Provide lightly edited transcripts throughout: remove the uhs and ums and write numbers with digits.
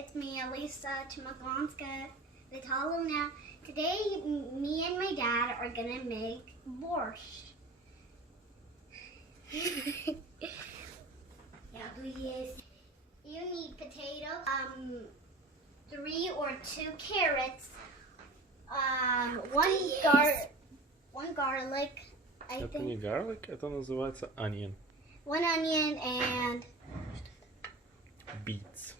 it's me, Elisa Chmagonska, Vitalo now. Today, me and my dad are gonna make borscht. You need potatoes, 3 or 2 carrots, one garlic. Это не garlic, это называется onion. 1 onion and Beets.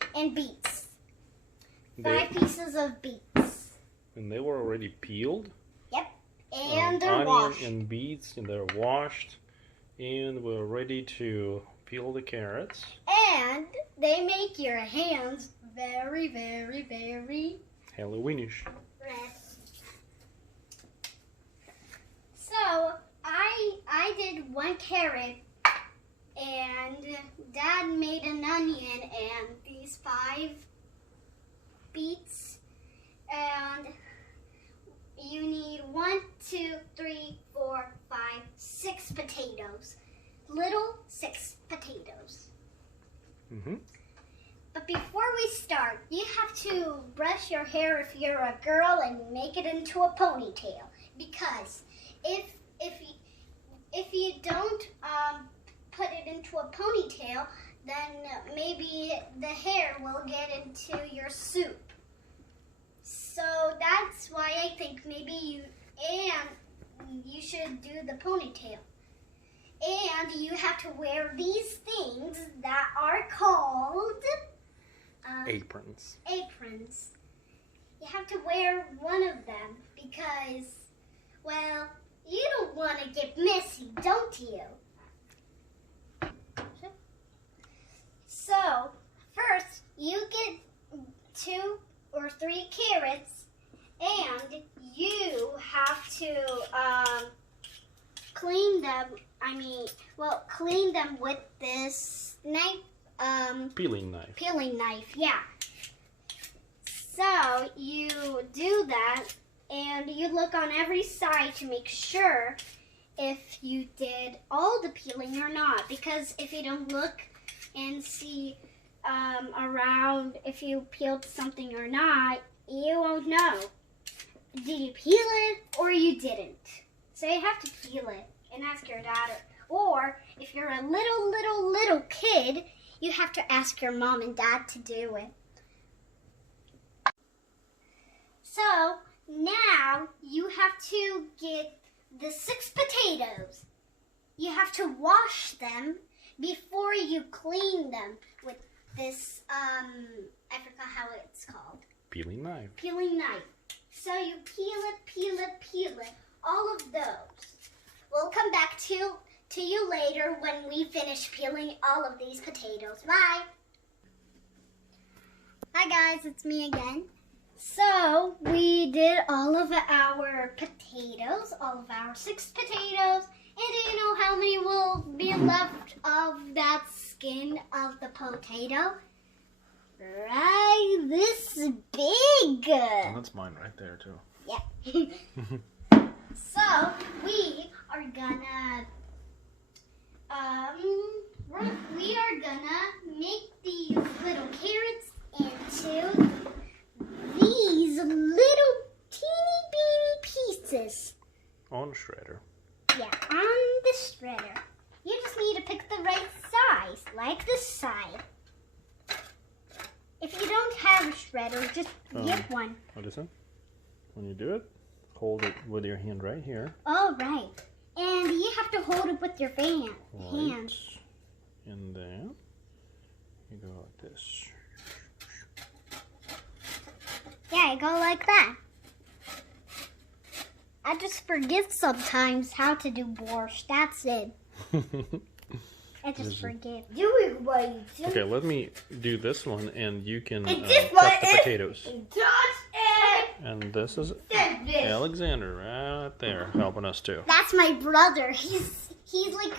5 pieces of beets. And they were already peeled. Yep. And they're washed. Onion and beets, and they're washed. And we're ready to peel the carrots. And they make your hands very, very, very Halloweenish. red. So I did 1 carrot, and Dad made an onion and these 5 beets, and you need 1, 2, 3, 4, 5, 6 potatoes. Little 6 potatoes. But before we start, you have to brush your hair if you're a girl and make it into a ponytail. Because if you don't put it into a ponytail, then maybe the hair will get into your soup. So that's why I think maybe you should do the ponytail. And you have to wear these things that are called Aprons. Aprons. You have to wear one of them because, well, you don't want to get messy, don't you? So, first, you get 2 or 3 carrots, and you have to clean them. Clean them with this knife. Peeling knife. Peeling knife, yeah. So you do that, and you look on every side to make sure if you did all the peeling or not. Because if you don't look and see around if you peeled something or not, you won't know. Did you peel it or you didn't? So you have to peel it and ask your dad. Or if you're a little kid, you have to ask your mom and dad to do it. So now you have to get the 6 potatoes. You have to wash them before you clean them with this, I forgot how it's called. Peeling knife. Peeling knife. So you peel it, all of those. We'll come back to you later when we finish peeling all of these potatoes. Bye! Hi guys, it's me again. So, we did all of our potatoes, all of our 6 potatoes, and do you know how many will be left of that skin of the potato? Right, this big! Oh, that's mine right there too. Yeah. So, we are gonna make these little carrots into these little teeny beeny pieces. On shredder. Yeah, on the shredder. You just need to pick the right size, like this side. If you don't have a shredder, just get one. Listen, when you do it, hold it with your hand right here. Oh, right. And you have to hold it with your hand. Right. And then you go like this. Yeah, go like that. I just forget sometimes how to do borscht. That's it. I just forget. Doing what you do. Okay, let me do this one, and you can cut the potatoes. And this is Alexander right there helping us too. That's my brother. He's like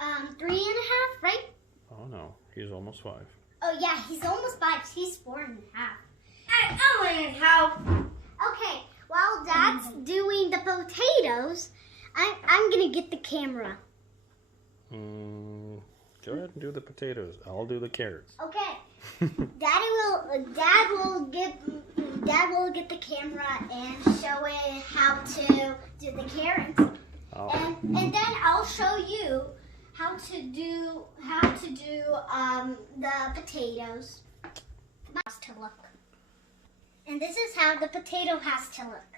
3.5, right? Oh no, he's almost 5. Oh yeah, he's almost 5. He's 4.5. I want to help. Okay, while Dad's doing the potatoes, I'm gonna get the camera. Go ahead and do the potatoes. I'll do the carrots. Okay, Dad will get the camera and show it how to do the carrots. Oh. And then I'll show you how to do the potatoes. Has to look. And this is how the potato has to look.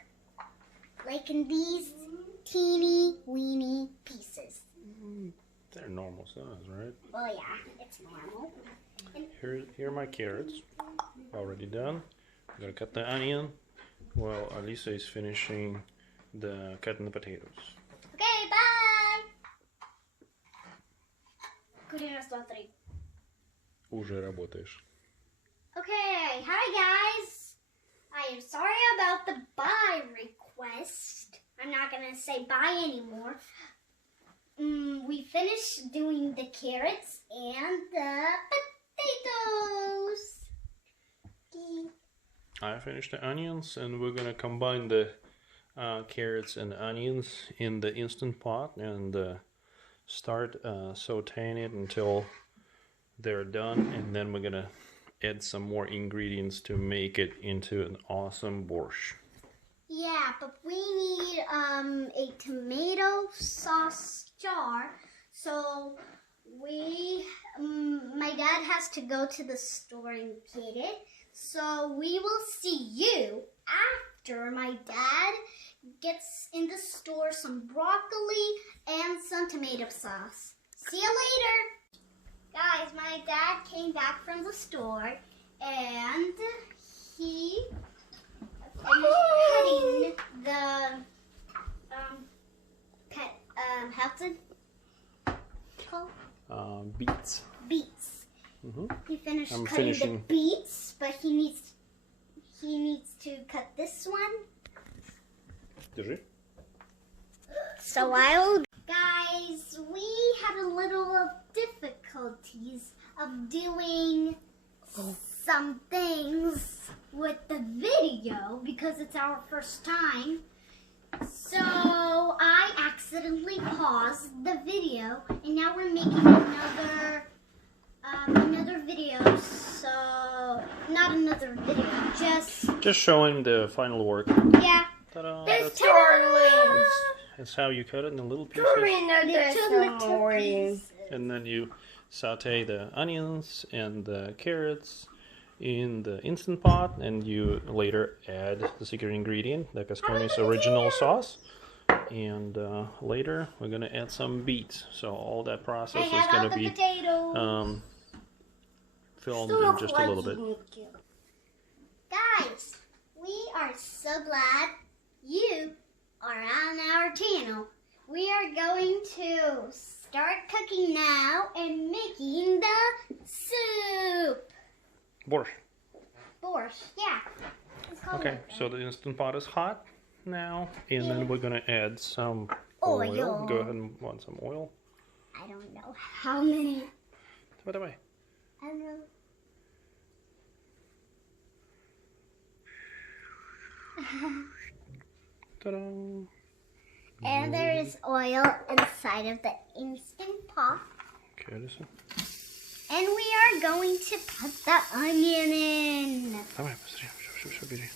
Like in these teeny weeny pieces. They're normal size, right? Well, yeah, it's normal. Here are my carrots, already done. I'm gonna cut the onion while Alisa is finishing cutting the potatoes. Okay, bye! Куди раз, два, три. Уже работаешь. Okay, hi guys. I am sorry about the bye request. I'm not gonna say bye anymore. We finished doing the carrots and the potatoes. I finished the onions, and we're gonna combine the carrots and onions in the Instant Pot and start sauteing it until they're done, and then we're gonna add some more ingredients to make it into an awesome borscht. Yeah, but we need a tomato sauce jar. So my dad has to go to the store and get it. So we will see you after my dad gets in the store some broccoli and some tomato sauce. See you later. Guys, my dad came back from the store and he cutting the how's it called? Beets. Beets. He finished I'm cutting finishing. the beets, but he needs to cut this one. Держи. So guys, we had a little of difficulties of doing some things with the video because it's our first time. So I accidentally paused the video, and now we're making another video. So not another video, Just showing the final work. yeah. Ta-da! There's turtles. That's how you cut it in little pieces. There's some more. And then you saute the onions and the carrots in the Instant Pot, and you later add the secret ingredient, the Cascones original sauce. And later we're gonna add some beets. So all that process is gonna be filmed in just a little bit. Guys, we are so glad you are on our channel. We are going to start cooking now and making the soup. Borscht. Borscht, yeah. It's called Okay, like that. so the Instant Pot is hot now, and then we're gonna add some Oil. oil. Go ahead and want some oil. I don't know how many. By the way. I don't know. Ta-da! And there is oil inside of the Instant Pot. Okay, Alisa. And we are going to put the onion in. Давай, быстрее. Все, бери.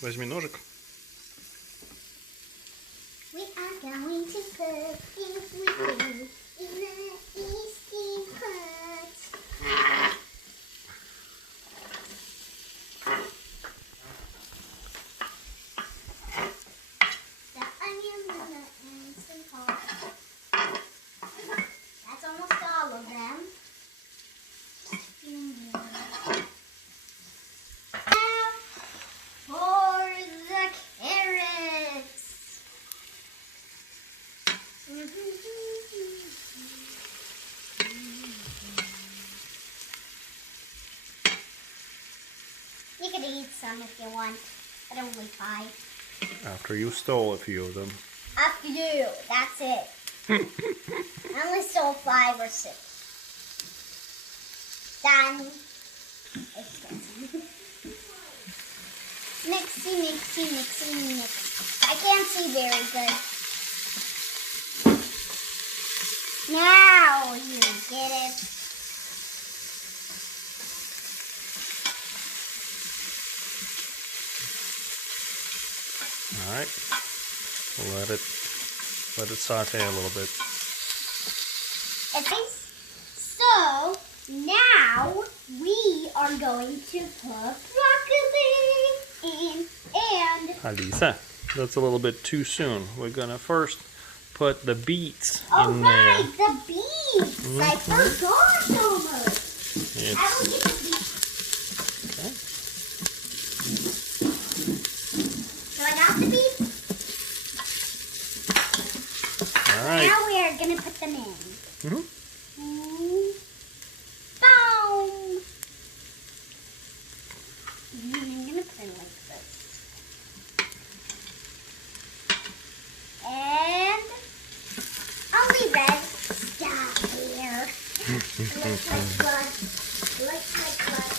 Возьми ножик. We are going to put everything in the Instant Pot. The onion in the Instant Pot. That's almost all of them. Now for the carrots. You could eat some if you want, but only 5. After you stole a few of them. Up to you. That's it. I only stole 5 or 6. Done. Mixy, mix. I can't see very good. Now you get it. All right. Let it saute a little bit. Okay. So now we are going to put broccoli in and. Alisa, that's a little bit too soon. We're gonna first put the beets Oh in right, there. the beets. I forgot almost. I will get the beets. Okay. So I got the beets. All right. Now we are gonna put them in. Mm-hmm. Boom. I'm gonna put it like this. And I'll leave that stuff here. Looks like blood. Looks like blood.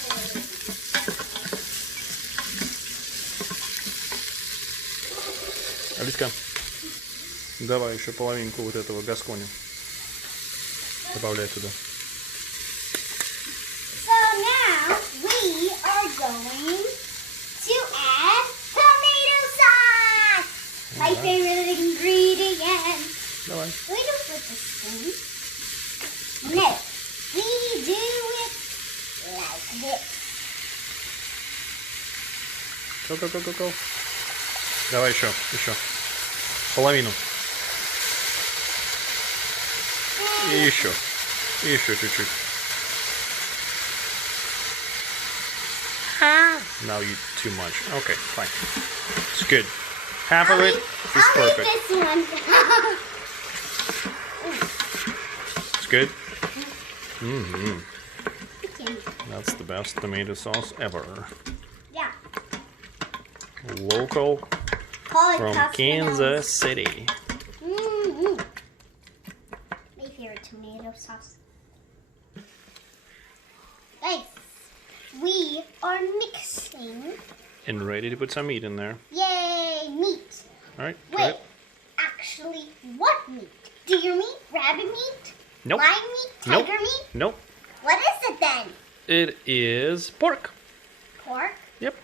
Алиска, давай еще половинку вот этого гасконя. Добавляй туда. So now we are going to add tomato sauce. My favorite ingredient. Давай. We don't put this in. No, we do it like this. Go. Давай еще. Половину. И еще чуть-чуть. Now you too much. Okay, fine. It's good. Half of it is I'll perfect. eat this one. It's good. Mm-hmm. Okay. That's the best tomato sauce ever. Yeah. Local Call it from Costco. Kansas City. Mm-hmm. My favorite tomato sauce. Guys, we are mixing. And ready to put some meat in there. Yay, meat. All right. go Wait, ahead. actually, what meat? Deer meat? Rabbit meat? Nope. Lion meat? Nope. Tiger meat? Nope. What is it then? It is pork. Pork? Yep.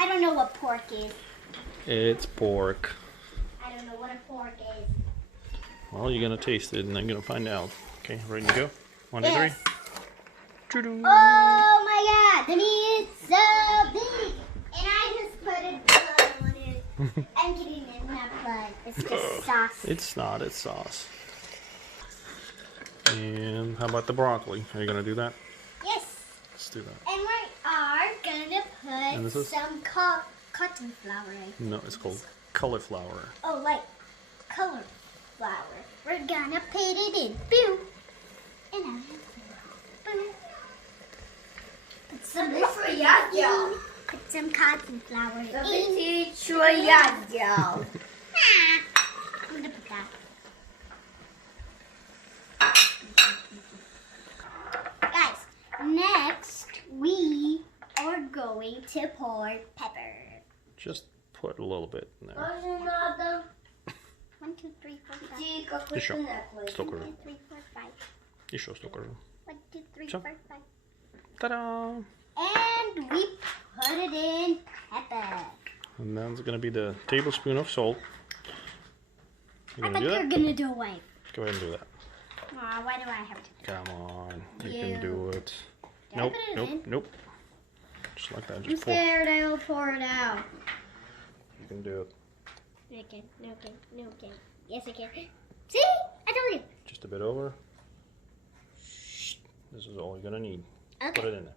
I don't know what pork is. It's pork. I don't know what a pork is. Well, you're gonna taste it and then you're gonna find out. Okay, ready to go? 1, 2, 3. Yes. Choo-doo. Oh my god, the meat is so big! And I just put a blood on it. I'm kidding, it's not blood. It's just sauce. It's not, it's sauce. And how about the broccoli? Are you gonna do that? Yes. Let's do that. And we are gonna And this put is- some cotton flour in. No, it's called cauliflower. Oh, like color flour. We're gonna put it in. Boom. And I'm boom. Put some broccoli. Put some cotton flour in. Ah, I'm gonna put that. Guys, next we are going to pour pepper. Just put a little bit in there. 1, 2, 3, 4, 5. Еще. 1, 100 2, кружек. 3, 4, 5. Еще 100 кружек. 1, 2, 3, Всё. 4, 5. Ta-da! And we put it in pepper. And then it's gonna be the tablespoon of salt. You I gonna think do you're that? gonna do away. Go ahead and do that. Aw, why do I have to? Come on, you You. can do it. Did I Nope, put it nope, in? nope. Just like that, I'm just pour. scared I'll pour it out. You can do it. No can, no can, no can. Yes I can. See? I told you. Just a bit over. This is all you're gonna need. Put Okay. it in there.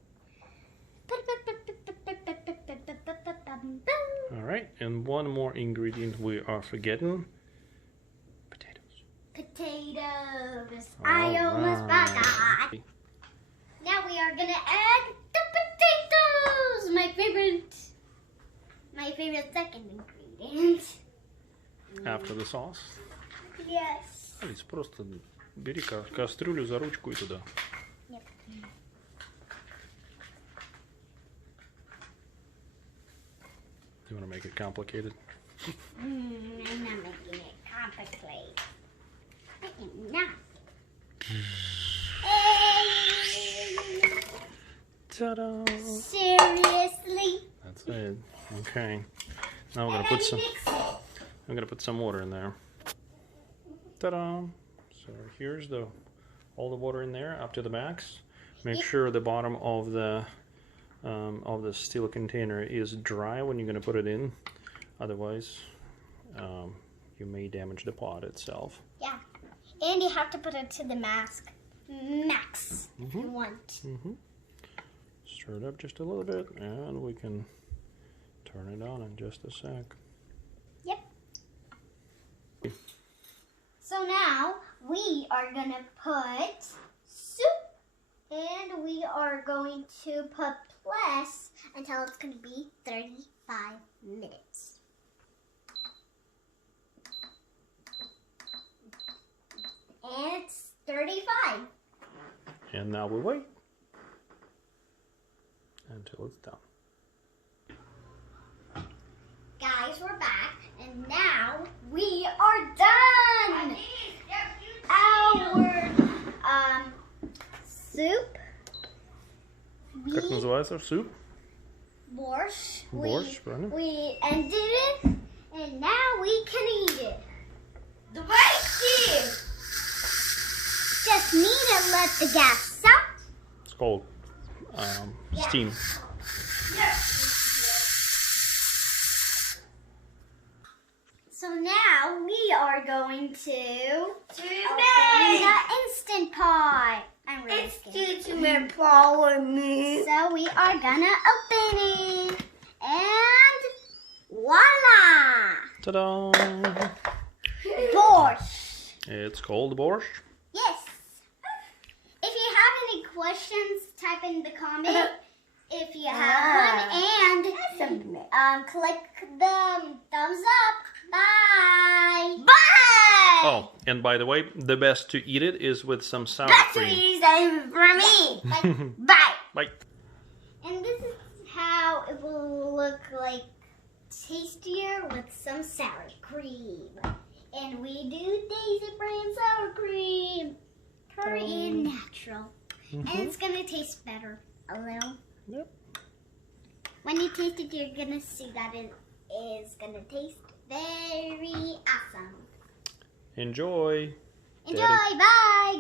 All right, and one more ingredient we are forgetting. Potatoes. Potatoes. I almost Alright. forgot. Now we are gonna add the potatoes. My favorite second ingredient. After the sauce. Yes. Алис, просто бери кастрюлю за ручку и туда. Yep. You want to make it complicated? I'm not making it complicated. I am not. Hey. Ta-da! Seriously? That's it. Okay. Now I'm gonna put some water in there. Ta-da! So here's all the water in there up to the max. Make sure the bottom of the steel container is dry when you're gonna put it in. Otherwise, you may damage the pot itself. Yeah, and you have to put it to the max if you want. Stir it up just a little bit, and we can turn it on in just a sec. Yep. So now we are gonna put soup, and we are going to put plus until it's gonna be 35 minutes. And it's 35. And now we wait until it's done. Guys, we're back, and now we are done. Our soup. Как называется soup? Borscht. Borscht, правильно? We ended it, and now we can eat it. Just need to let the gas out. It's called steam. So now we are going to open the Instant Pot. I'm really scared. So we are gonna open it, and voila! Ta-da! Borscht. It's called borscht. Yes. If you have any questions, type in the comment. If you have one, and click the thumbs up. Bye. Bye. Oh, and by the way, the best to eat it is with some sour cream. For me. Bye. Bye. And this is how it will look like, tastier with some sour cream. And we do Daisy brand sour cream. Pretty natural. And it's gonna taste better a little. Yep. When you taste it, you're gonna see that it is gonna taste very awesome. Enjoy. Enjoy. Bye.